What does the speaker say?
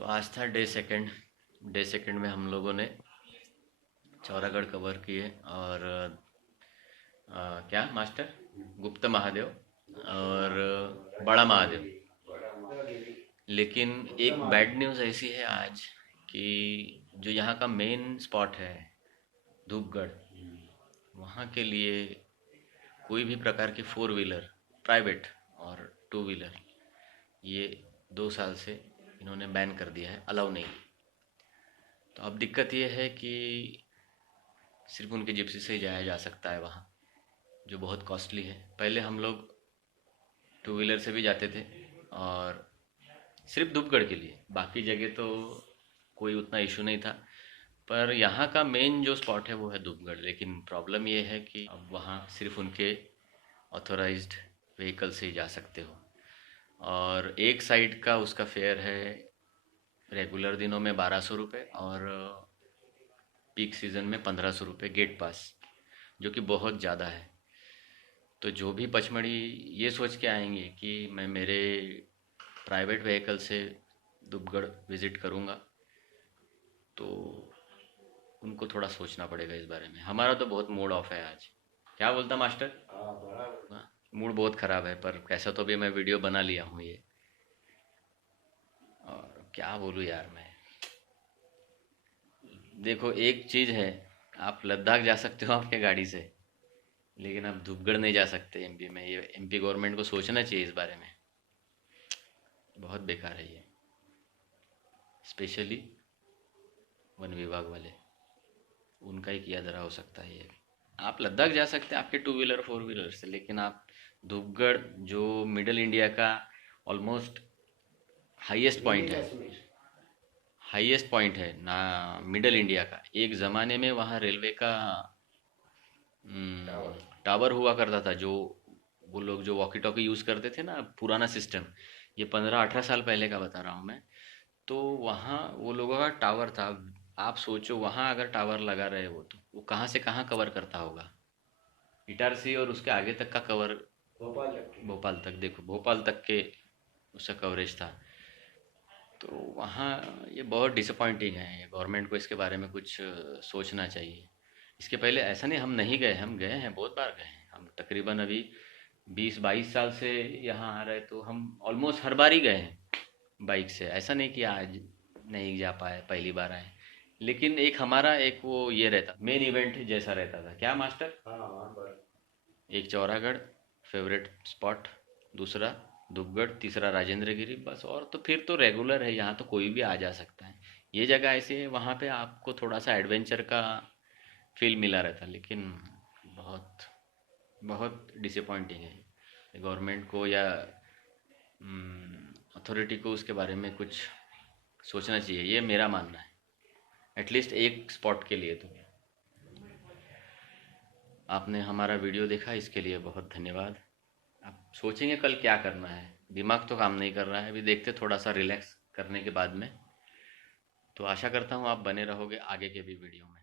तो आज था डे सेकंड में हम लोगों ने चौरागढ़ कवर किए और क्या मास्टर गुप्त महादेव और बड़ा महादेव। लेकिन एक बैड न्यूज़ ऐसी है आज कि जो यहाँ का मेन स्पॉट है धूपगढ़, वहाँ के लिए कोई भी प्रकार की फोर व्हीलर प्राइवेट और टू व्हीलर ये 2 साल से इन्होंने बैन कर दिया है, अलाउ नहीं। तो अब दिक्कत ये है कि सिर्फ उनके जिप्सी से ही जाया जा सकता है वहाँ, जो बहुत कॉस्टली है। पहले हम लोग टू व्हीलर से भी जाते थे और सिर्फ धूपगढ़ के लिए, बाकी जगह तो कोई उतना इशू नहीं था। पर यहाँ का मेन जो स्पॉट है वो है धूपगढ़। लेकिन प्रॉब्लम ये है कि अब वहाँ सिर्फ उनके ऑथोराइज्ड व्हीकल से ही जा सकते हो और एक साइड का उसका फेयर है रेगुलर दिनों में 1200 रुपये और पीक सीज़न में 1500 रुपये गेट पास, जो कि बहुत ज़्यादा है। तो जो भी पचमढ़ी ये सोच के आएंगे कि मैं मेरे प्राइवेट व्हीकल से धूपगढ़ विज़िट करूँगा, तो उनको थोड़ा सोचना पड़ेगा इस बारे में। हमारा तो बहुत मूड ऑफ है आज। क्या बोलता मास्टर? हाँ, मूड बहुत ख़राब है, पर कैसा तो भी मैं वीडियो बना लिया हूँ ये, और क्या बोलूँ यार मैं। देखो एक चीज़ है, आप लद्दाख जा सकते हो आपके गाड़ी से, लेकिन आप धूपगढ़ नहीं जा सकते एमपी में। ये एमपी गवर्नमेंट को सोचना चाहिए इस बारे में। बहुत बेकार है ये, स्पेशली वन विभाग वाले, उनका ही किया धरा हो सकता है ये। आप लद्दाख जा सकते हैं आपके टू व्हीलर फोर व्हीलर से, लेकिन आप धूपगढ़ जो मिडल इंडिया का ऑलमोस्ट हाईएस्ट पॉइंट है ना, मिडल इंडिया का। एक ज़माने में वहाँ रेलवे का टावर हुआ करता था, जो वो लोग जो वॉकी टॉकी यूज़ करते थे ना, पुराना सिस्टम। ये 15-18 साल पहले का बता रहा हूँ मैं। तो वहाँ वो लोगों का टावर था। आप सोचो वहाँ अगर टावर लगा रहे हो तो वो कहाँ से कहाँ कवर करता होगा। इटारसी और उसके आगे तक का कवर, भोपाल तक देखो, भोपाल तक के उसका कवरेज था। तो वहाँ ये बहुत डिसअपॉइंटिंग है। गवर्नमेंट को इसके बारे में कुछ सोचना चाहिए। इसके पहले ऐसा नहीं हम नहीं गए, हम गए हैं, बहुत बार गए हैं। हम तकरीबन अभी 20-22 साल से यहाँ आ रहे, तो हम ऑलमोस्ट हर बार ही गए हैं बाइक से। ऐसा नहीं कि आज नहीं जा पाए, पहली बार आए। लेकिन एक हमारा एक वो ये रहता, मेन इवेंट जैसा रहता था। क्या मास्टर? एक चौरागढ़ फेवरेट स्पॉट, दूसरा धूपगढ़, तीसरा राजेंद्र गिरी, बस। और तो फिर तो रेगुलर है, यहाँ तो कोई भी आ जा सकता है। ये जगह ऐसी है, वहाँ पे आपको थोड़ा सा एडवेंचर का फील मिला रहता। लेकिन बहुत बहुत डिसअपॉइंटिंग है। गवर्नमेंट को या अथॉरिटी को उसके बारे में कुछ सोचना चाहिए, ये मेरा मानना है। एटलीस्ट एक स्पॉट के लिए तो। आपने हमारा वीडियो देखा, इसके लिए बहुत धन्यवाद। आप सोचेंगे कल क्या करना है, दिमाग तो काम नहीं कर रहा है। अभी देखते थोड़ा सा रिलैक्स करने के बाद में। तो आशा करता हूँ आप बने रहोगे आगे के भी वीडियो में।